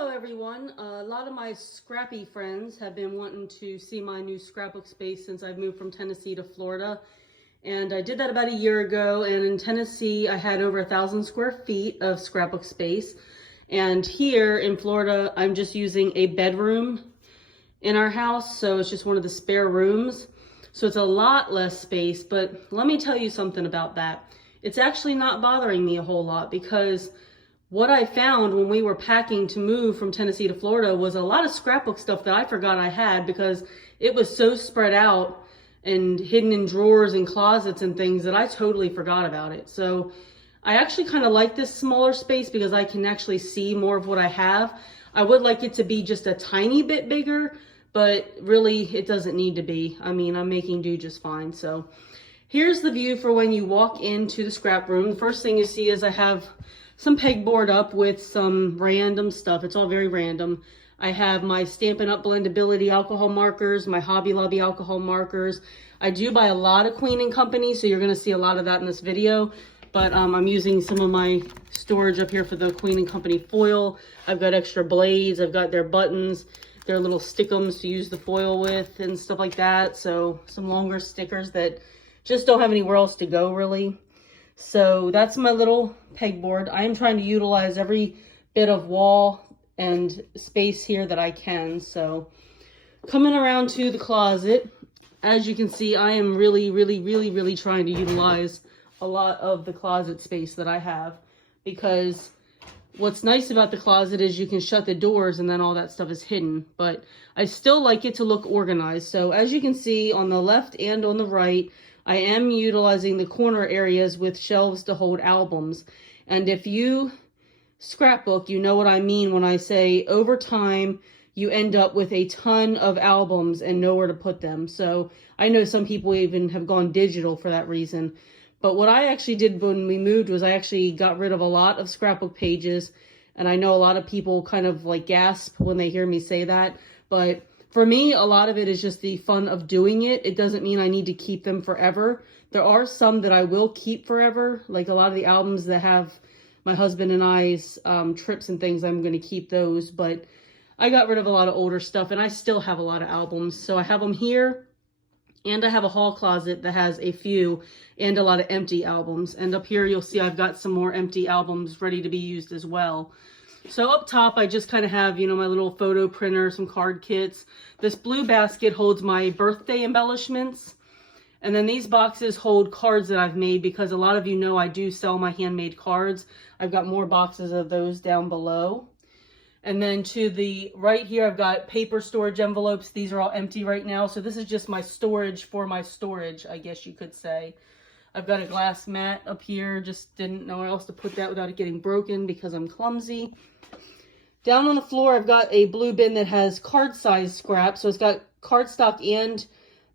Hello everyone. A lot of my scrappy friends have been wanting to see my new scrapbook space since I've moved from Tennessee to Florida. And I did that about a year ago, and in Tennessee I had over 1,000 square feet of scrapbook space. And here in Florida I'm just using a bedroom in our house, so it's just one of the spare rooms. So it's a lot less space, but let me tell you something about that. It's actually not bothering me a whole lot, because what I found when we were packing to move from Tennessee to Florida was a lot of scrapbook stuff that I forgot I had, because it was so spread out and hidden in drawers and closets and things that I totally forgot about it. So I actually kind of like this smaller space because I can actually see more of what I have. I would like it to be just a tiny bit bigger, but really it doesn't need to be. I mean, I'm making do just fine. So here's the view for when you walk into the scrap room. The first thing you see is I have some pegboard up with some random stuff. It's all very random. I have my Stampin' Up! Blendability alcohol markers, my Hobby Lobby alcohol markers. I do buy a lot of Queen & Company, so you're gonna see a lot of that in this video. But I'm using some of my storage up here for the Queen & Company foil. I've got extra blades, I've got their buttons, their little stickums to use the foil with and stuff like that. So some longer stickers that just don't have anywhere else to go really. So that's my little pegboard. I am trying to utilize every bit of wall and space here that I can. So coming around to the closet, as you can see, I am really trying to utilize a lot of the closet space that I have, because what's nice about the closet is you can shut the doors and then all that stuff is hidden, but I still like it to look organized. So as you can see on the left and on the right, I am utilizing the corner areas with shelves to hold albums. And if you scrapbook, you know what I mean when I say over time, you end up with a ton of albums and nowhere to put them. So I know some people even have gone digital for that reason. But what I actually did when we moved was I actually got rid of a lot of scrapbook pages. And I know a lot of people kind of like gasp when they hear me say that. But for me, a lot of it is just the fun of doing it. It doesn't mean I need to keep them forever. There are some that I will keep forever, like a lot of the albums that have my husband and I's trips and things. I'm going to keep those, but I got rid of a lot of older stuff, and I still have a lot of albums. So I have them here, and I have a hall closet that has a few and a lot of empty albums. And up here, you'll see I've got some more empty albums ready to be used as well. So up top, I just kind of have, my little photo printer, some card kits. This blue basket holds my birthday embellishments. And then these boxes hold cards that I've made, because a lot of you know I do sell my handmade cards. I've got more boxes of those down below. And then to the right here, I've got paper storage envelopes. These are all empty right now. So this is just my storage for my storage, I guess you could say. I've got a glass mat up here. Just didn't know where else to put that without it getting broken because I'm clumsy. Down on the floor, I've got a blue bin that has card size scrap. So it's got cardstock and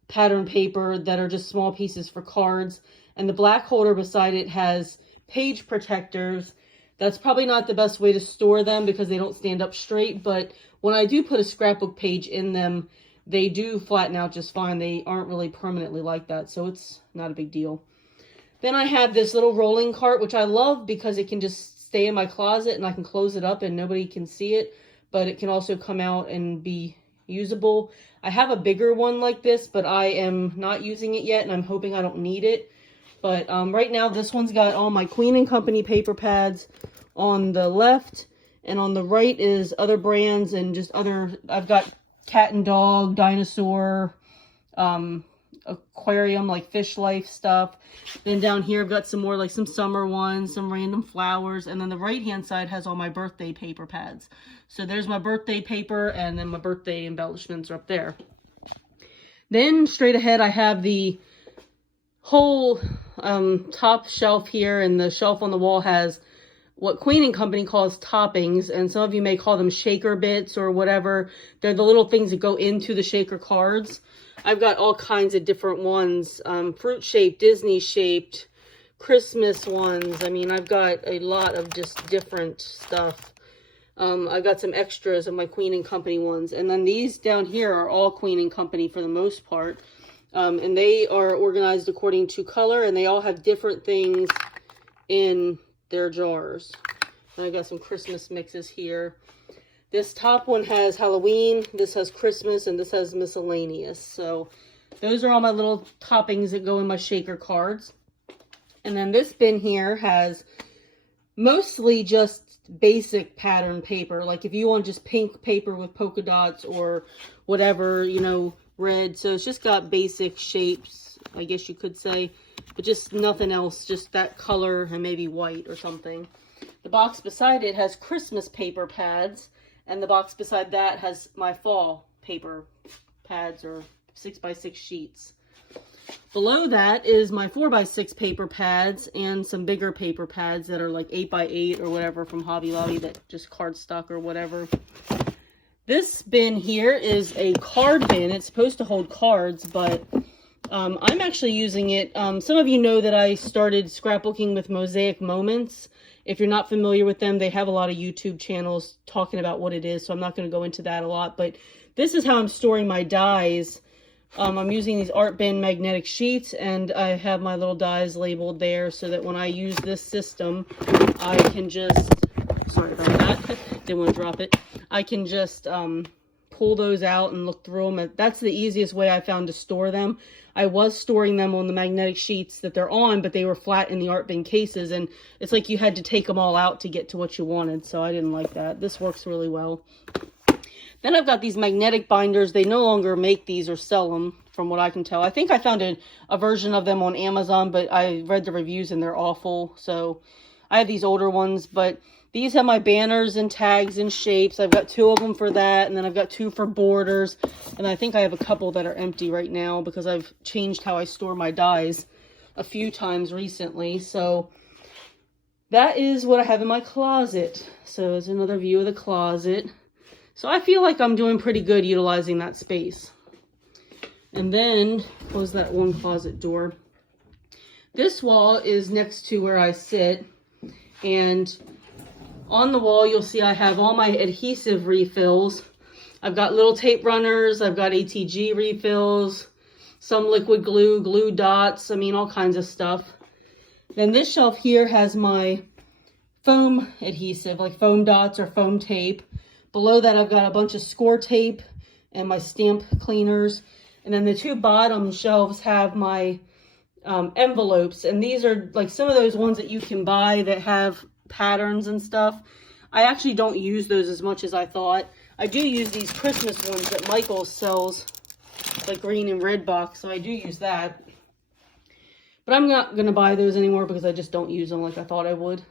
pattern paper that are just small pieces for cards. And the black holder beside it has page protectors. That's probably not the best way to store them because they don't stand up straight. But when I do put a scrapbook page in them, they do flatten out just fine. They aren't really permanently like that, so it's not a big deal. Then I have this little rolling cart, which I love because it can just stay in my closet and I can close it up and nobody can see it, but it can also come out and be usable. I have a bigger one like this, but I am not using it yet and I'm hoping I don't need it. But right now, this one's got all my Queen & Company paper pads on the left, and on the right is other brands and just other, I've got cat and dog, dinosaur, aquarium, like fish life stuff. Then down here I've got some more, like some summer ones, some random flowers, and then the right hand side has all my birthday paper pads. So there's my birthday paper, and then my birthday embellishments are up there. Then straight ahead I have the whole top shelf here, and the shelf on the wall has what Queen & Company calls toppings, and some of you may call them shaker bits or whatever. They're the little things that go into the shaker cards. I've got all kinds of different ones, fruit-shaped, Disney-shaped, Christmas ones. I mean, I've got a lot of just different stuff. I've got some extras of my Queen & Company ones. And then these down here are all Queen & Company for the most part. And they are organized according to color, and they all have different things in their jars. And I got some Christmas mixes here. This top one has Halloween, this has Christmas, and this has miscellaneous. So those are all my little toppings that go in my shaker cards. And then this bin here has mostly just basic pattern paper. Like if you want just pink paper with polka dots or whatever, you know, red. So it's just got basic shapes, I guess you could say, but just nothing else, just that color and maybe white or something. The box beside it has Christmas paper pads, and the box beside that has my fall paper pads or 6x6 sheets. Below that is my 4x6 paper pads and some bigger paper pads that are like 8x8 or whatever from Hobby Lobby, that just cardstock or whatever. This bin here is a card bin. It's supposed to hold cards, but I'm actually using it. Some of you know that I started scrapbooking with Mosaic Moments. If you're not familiar with them, they have a lot of YouTube channels talking about what it is, so I'm not going to go into that a lot. But this is how I'm storing my dies. I'm using these Art Bin magnetic sheets, and I have my little dies labeled there so that when I use this system, I can just, sorry about that, didn't want to drop it. I can just pull those out and look through them. That's the easiest way I found to store them. I was storing them on the magnetic sheets that they're on, but they were flat in the Art Bin cases, and it's like you had to take them all out to get to what you wanted, so I didn't like that. This works really well. Then I've got these magnetic binders. They no longer make these or sell them, from what I can tell. I think I found a version of them on Amazon, but I read the reviews and they're awful. So I have these older ones, but these have my banners and tags and shapes. I've got 2 of them for that, and then I've got 2 for borders. And I think I have a couple that are empty right now because I've changed how I store my dies a few times recently. So that is what I have in my closet. So there's another view of the closet. So I feel like I'm doing pretty good utilizing that space. And then, close that one closet door. This wall is next to where I sit. And on the wall, you'll see I have all my adhesive refills. I've got little tape runners. I've got ATG refills, some liquid glue, glue dots. I mean, all kinds of stuff. Then this shelf here has my foam adhesive, like foam dots or foam tape. Below that, I've got a bunch of score tape and my stamp cleaners. And then the 2 bottom shelves have my envelopes. And these are like some of those ones that you can buy that have patterns and stuff. I actually don't use those as much as I thought. I do use these Christmas ones that Michaels sells, like green and red box. So I do use that. But I'm not going to buy those anymore because I just don't use them like I thought I would.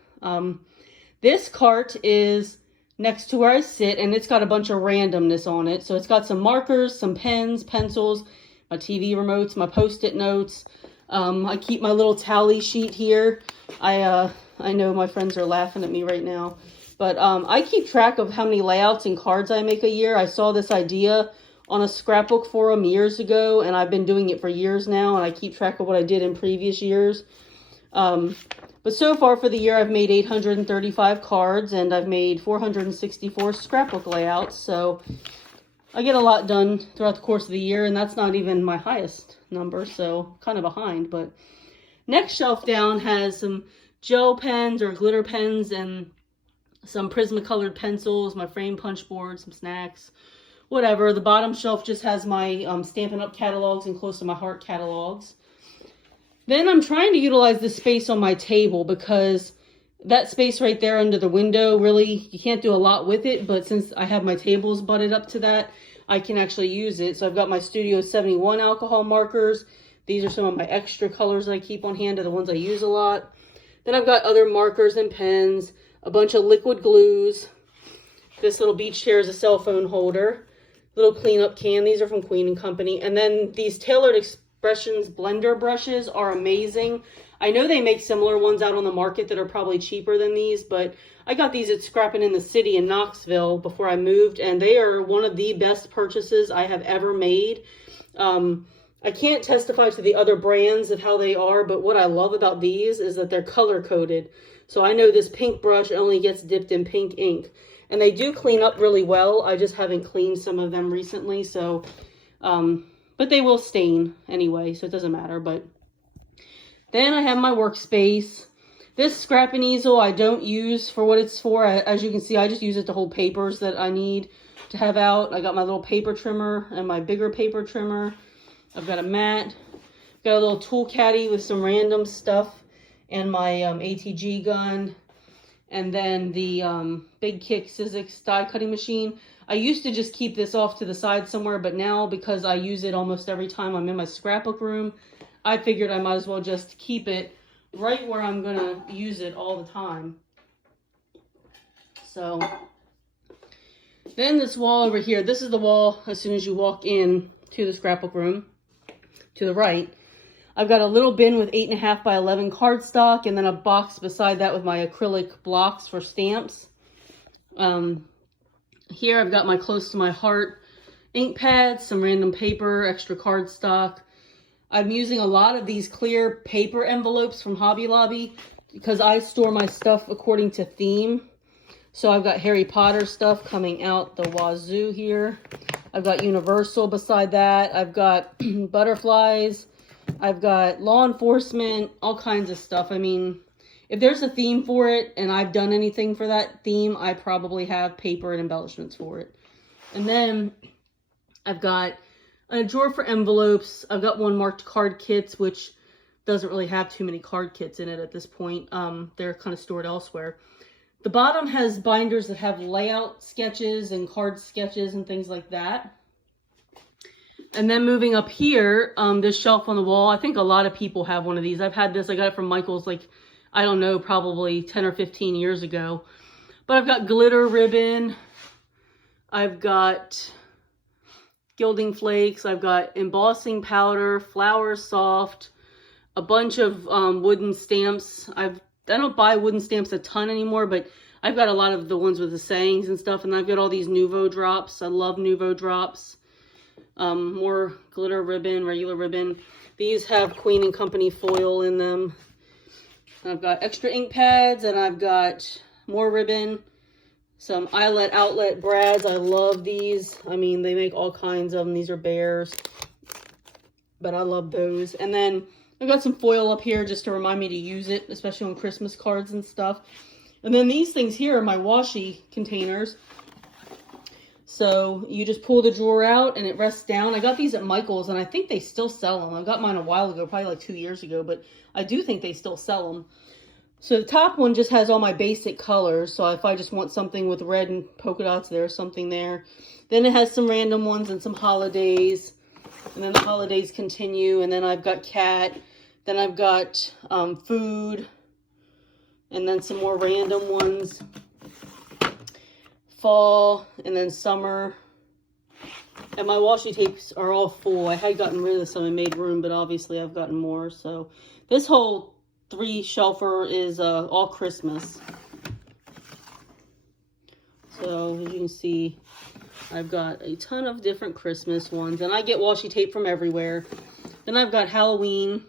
This cart is next to where I sit, and it's got a bunch of randomness on it. So it's got some markers, some pens, pencils, my TV remotes, my Post-it notes. I keep my little tally sheet here. I know my friends are laughing at me right now, but I keep track of how many layouts and cards I make a year. I saw this idea on a scrapbook forum years ago, and I've been doing it for years now, and I keep track of what I did in previous years. But so far for the year, I've made 835 cards, and I've made 464 scrapbook layouts. So I get a lot done throughout the course of the year, and that's not even my highest number, so kind of behind. But next shelf down has some gel pens or glitter pens and some Prismacolored pencils, my frame punch board, some snacks, whatever. The bottom shelf just has my Stampin' Up! Catalogs and Close to My Heart catalogs. Then I'm trying to utilize this space on my table because that space right there under the window, really, you can't do a lot with it. But since I have my tables butted up to that, I can actually use it. So I've got my Studio 71 alcohol markers. These are some of my extra colors that I keep on hand, are the ones I use a lot. Then I've got other markers and pens, a bunch of liquid glues. This little beach chair is a cell phone holder. Little cleanup can. These are from Queen & Company. And then these Tailored Expressions blender brushes are amazing. I know they make similar ones out on the market that are probably cheaper than these, but I got these at Scrappin' in the City in Knoxville before I moved, and they are one of the best purchases I have ever made. I can't testify to the other brands of how they are, but what I love about these is that they're color-coded. So I know this pink brush only gets dipped in pink ink. And they do clean up really well. I just haven't cleaned some of them recently, so but they will stain anyway, so it doesn't matter. But then I have my workspace. This scrapping easel I don't use for what it's for. As you can see, I just use it to hold papers that I need to have out. I got my little paper trimmer and my bigger paper trimmer. I've got a mat. Got a little tool caddy with some random stuff and my ATG gun. And then the Big Kick Sizzix die cutting machine. I used to just keep this off to the side somewhere, but now because I use it almost every time I'm in my scrapbook room, I figured I might as well just keep it right where I'm gonna use it all the time. So then this wall over here, this is the wall as soon as you walk in to the scrapbook room to the right. I've got a little bin with 8.5 by 11 cardstock, and then a box beside that with my acrylic blocks for stamps. Here I've got my close to my heart ink pads, some random paper, extra cardstock. I'm using a lot of these clear paper envelopes from Hobby Lobby because I store my stuff according to theme. So I've got Harry Potter stuff coming out the wazoo here. I've got Universal beside that. I've got butterflies. I've got law enforcement, all kinds of stuff. I mean, if there's a theme for it and I've done anything for that theme, I probably have paper and embellishments for it. And then I've got a drawer for envelopes. I've got one marked card kits, which doesn't really have too many card kits in it at this point. They're kind of stored elsewhere. The bottom has binders that have layout sketches and card sketches and things like that. And then moving up here, this shelf on the wall, I think a lot of people have one of these. I've had this, I got it from Michael's like, I don't know, probably 10 or 15 years ago. But I've got glitter ribbon. I've got gilding flakes. I've got embossing powder, flour soft, a bunch of wooden stamps. I don't buy wooden stamps a ton anymore, but I've got a lot of the ones with the sayings and stuff. And I've got all these Nuvo drops. I love Nuvo drops. More glitter ribbon, regular ribbon. These have Queen and Company foil in them. I've got extra ink pads, and I've got more ribbon. Some eyelet outlet brads. I love these. I mean, they make all kinds of them. These are bears, but I love those. And then I've got some foil up here just to remind me to use it, especially on Christmas cards and stuff. And then these things here are my washi containers. So you just pull the drawer out and it rests down. I got these at Michael's and I think they still sell them. I got mine a while ago, probably like 2 years ago, but I do think they still sell them. So the top one just has all my basic colors. So if I just want something with red and polka dots, there's something there. Then it has some random ones and some holidays. And then the holidays continue. And then I've got cat. Then I've got food. And then some more random ones. Fall, and then summer. And my washi tapes are all full. I had gotten rid of some and made room, but obviously I've gotten more. So this whole 3-shelfer is all Christmas. So as you can see, I've got a ton of different Christmas ones, and I get washi tape from everywhere. Then I've got Halloween,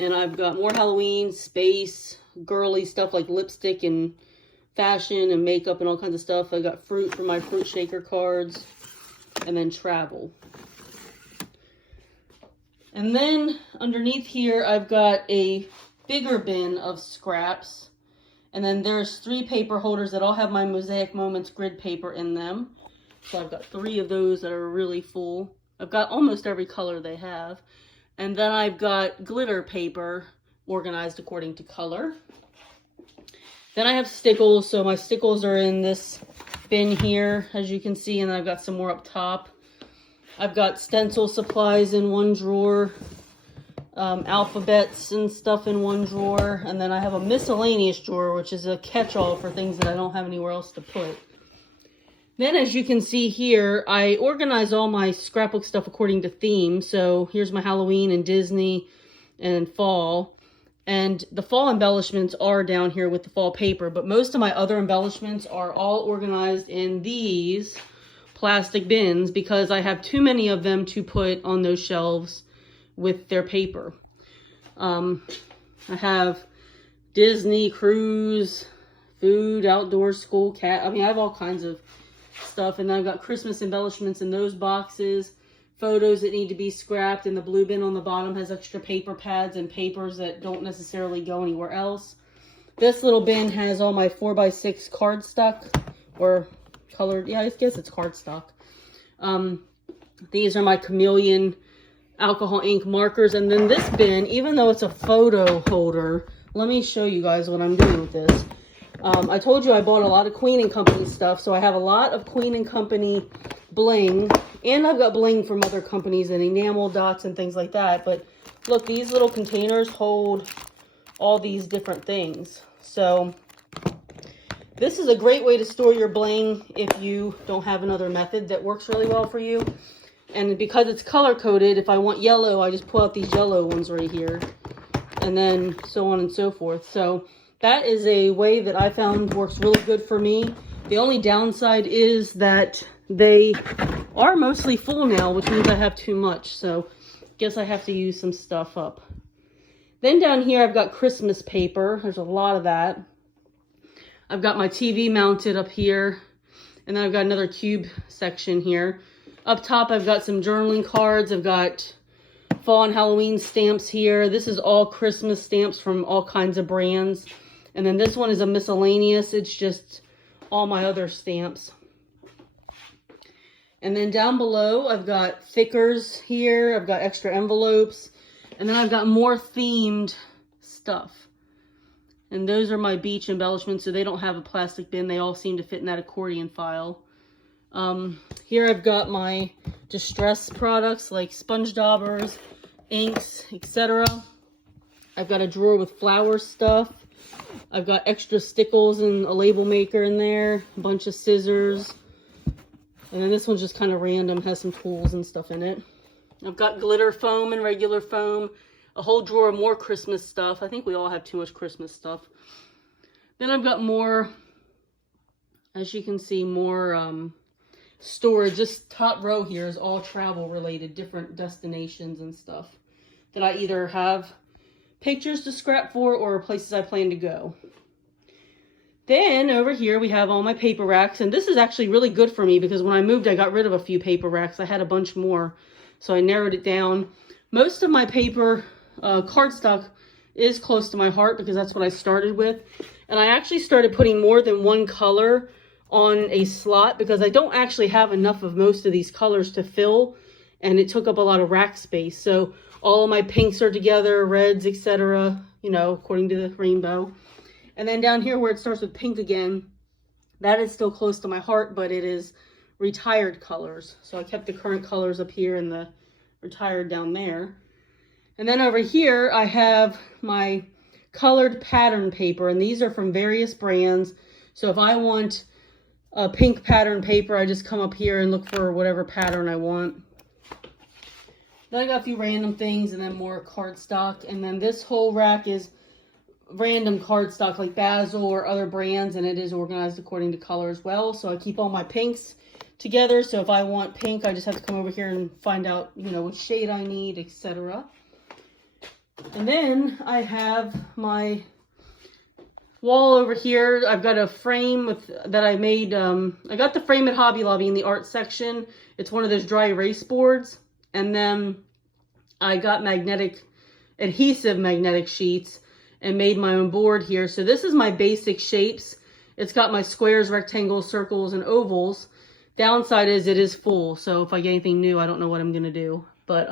and I've got more Halloween, space, girly stuff like lipstick and fashion and makeup and all kinds of stuff. I got fruit for my fruit shaker cards, and then travel. And then underneath here, I've got a bigger bin of scraps. And then there's 3 paper holders that all have my Mosaic Moments grid paper in them. So I've got 3 of those that are really full. I've got almost every color they have. And then I've got glitter paper organized according to color. Then I have stickles, so my stickles are in this bin here, as you can see, and I've got some more up top. I've got stencil supplies in one drawer, alphabets and stuff in one drawer, and then I have a miscellaneous drawer, which is a catch-all for things that I don't have anywhere else to put. Then, as you can see here, I organize all my scrapbook stuff according to theme. So here's my Halloween and Disney and fall. And the fall embellishments are down here with the fall paper, but most of my other embellishments are all organized in these plastic bins because I have too many of them to put on those shelves with their paper. I have Disney, cruise, food, outdoor, school, cat. I mean, I have all kinds of stuff. And then I've got Christmas embellishments in those boxes, photos that need to be scrapped, and the blue bin on the bottom has extra paper pads and papers that don't necessarily go anywhere else. This little bin has all my 4x6 cardstock, or colored, yeah, I guess it's cardstock. These are my Chameleon alcohol ink markers. And then this bin, even though it's a photo holder, let me show you guys what I'm doing with this. I told you I bought a lot of Queen & Company stuff, so I have a lot of Queen & Company bling, and I've got bling from other companies and enamel dots and things like that. But look, these little containers hold all these different things. So this is a great way to store your bling if you don't have another method that works really well for you. And because it's color coded, if I want yellow, I just pull out these yellow ones right here, and then so on and so forth. So that is a way that I found works really good for me. The only downside is that they are mostly full now, which means I have too much. So guess I have to use some stuff up. Then down here, I've got Christmas paper. There's a lot of that. I've got my TV mounted up here, and then I've got another cube section here. Up top, I've got some journaling cards. I've got fall and Halloween stamps here. This is all Christmas stamps from all kinds of brands. And then this one is a miscellaneous. It's just all my other stamps. And then down below, I've got thickers here. I've got extra envelopes. And then I've got more themed stuff. And those are my beach embellishments, so they don't have a plastic bin. They all seem to fit in that accordion file. Here I've got my distress products like sponge daubers, inks, etc. I've got a drawer with flower stuff. I've got extra stickles and a label maker in there, a bunch of scissors. And then this one's just kind of random, has some tools and stuff in it. I've got glitter foam and regular foam, a whole drawer of more Christmas stuff. I think we all have too much Christmas stuff. Then I've got more, as you can see, more storage. This top row here is all travel related, different destinations and stuff that I either have pictures to scrap for or places I plan to go. Then over here we have all my paper racks, and this is actually really good for me because when I moved I got rid of a few paper racks. I had a bunch more, so I narrowed it down. Most of my paper cardstock is close to my heart because that's what I started with, and I actually started putting more than one color on a slot because I don't actually have enough of most of these colors to fill, and it took up a lot of rack space. So all of my pinks are together, reds, etc., you know, according to the rainbow. And then down here where it starts with pink again, that is still close to my heart, but it is retired colors. So I kept the current colors up here and the retired down there. And then over here I have my colored pattern paper, and these are from various brands. So if I want a pink pattern paper, I just come up here and look for whatever pattern I want. Then I got a few random things and then more cardstock. And then this whole rack is random cardstock like Basil or other brands, and it is organized according to color as well. So I keep all my pinks together. So if I want pink, I just have to come over here and find out, you know, what shade I need, etc. And then I have my wall over here. I've got a frame that I made. I got the frame at Hobby Lobby in the art section. It's one of those dry erase boards. And then I got adhesive magnetic sheets and made my own board here. So this is my basic shapes. It's got my squares, rectangles, circles, and ovals. Downside is it is full. So if I get anything new, I don't know what I'm going to do. But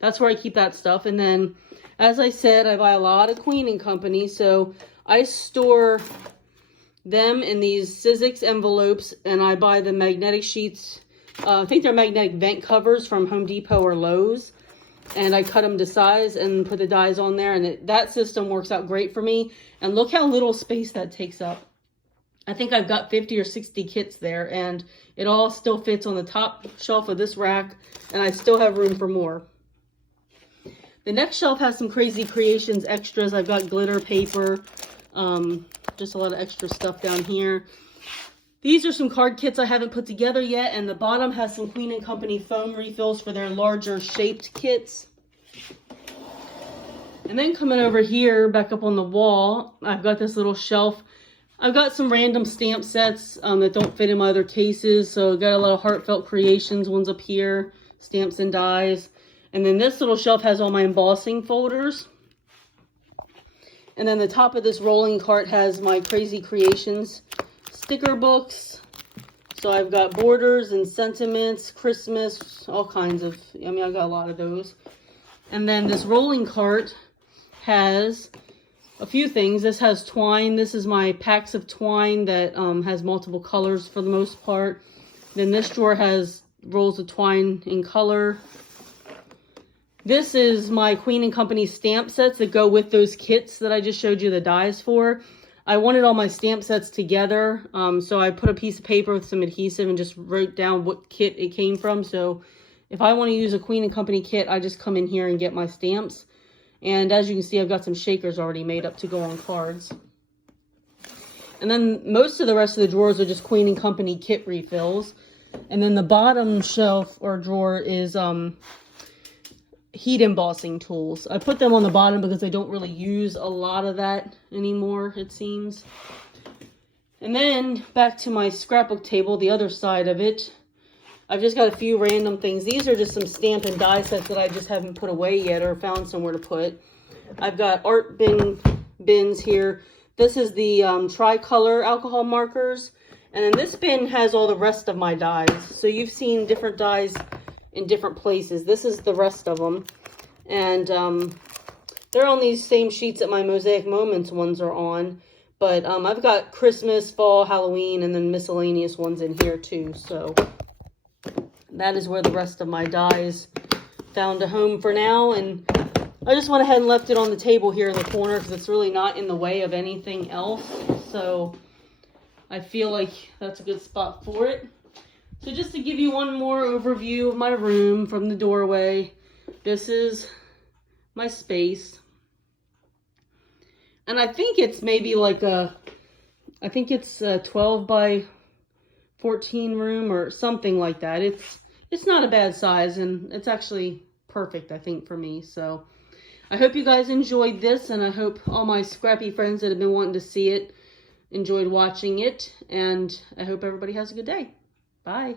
that's where I keep that stuff. And then, as I said, I buy a lot of Queen & Company. So I store them in these Sizzix envelopes, and I buy the magnetic sheets. I think they're magnetic vent covers from Home Depot or Lowe's. And I cut them to size and put the dies on there. And that system works out great for me. And look how little space that takes up. I think I've got 50 or 60 kits there. And it all still fits on the top shelf of this rack. And I still have room for more. The next shelf has some Crazy Creations extras. I've got glitter paper. Just a lot of extra stuff down here. These are some card kits I haven't put together yet, and the bottom has some Queen & Company foam refills for their larger shaped kits. And then coming over here, back up on the wall, I've got this little shelf. I've got some random stamp sets that don't fit in my other cases, so I've got a lot of Heartfelt Creations ones up here, stamps and dies. And then this little shelf has all my embossing folders. And then the top of this rolling cart has my Crazy Creations sticker books. So I've got borders and sentiments, Christmas, all kinds of, I got a lot of those. And then this rolling cart has a few things. This has twine. This is my packs of twine that has multiple colors for the most part. Then this drawer has rolls of twine in color. This is my Queen & Company stamp sets that go with those kits that I just showed you the dies for. I wanted all my stamp sets together, so I put a piece of paper with some adhesive and just wrote down what kit it came from. So if I want to use a Queen & Company kit, I just come in here and get my stamps. And as you can see, I've got some shakers already made up to go on cards. And then most of the rest of the drawers are just Queen & Company kit refills. And then the bottom shelf or drawer is heat embossing tools. I put them on the bottom because I don't really use a lot of that anymore, it seems. And then back to my scrapbook table, the other side of it, I've just got a few random things. These are just some stamp and die sets that I just haven't put away yet or found somewhere to put. I've got art bins here. This is the tricolor alcohol markers. And then this bin has all the rest of my dies. So you've seen different dies in different places. This is the rest of them. And they're on these same sheets that my Mosaic Moments ones are on. But I've got Christmas, fall, Halloween, and then miscellaneous ones in here too. So that is where the rest of my dies found a home for now. And I just went ahead and left it on the table here in the corner because it's really not in the way of anything else. So I feel like that's a good spot for it. So just to give you one more overview of my room from the doorway, this is my space. And I think it's maybe like a 12 by 14 room or something like that. It's not a bad size, and it's actually perfect, I think, for me. So I hope you guys enjoyed this, and I hope all my scrappy friends that have been wanting to see it enjoyed watching it, and I hope everybody has a good day. Bye.